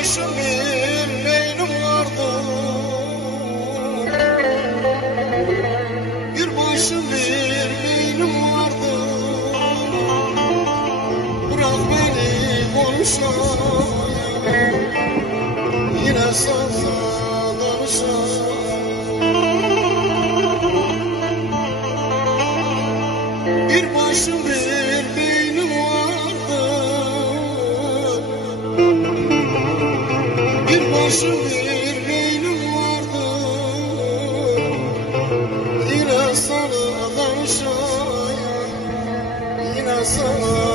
başım bir beynim vardı. Bir başım bir beynim vardı. Bırak beni konuşayım Yine sana yazar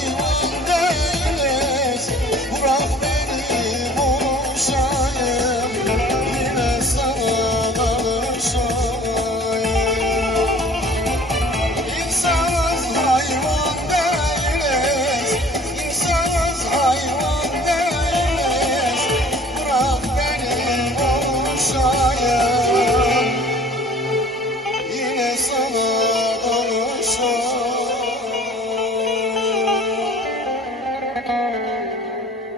Thank you.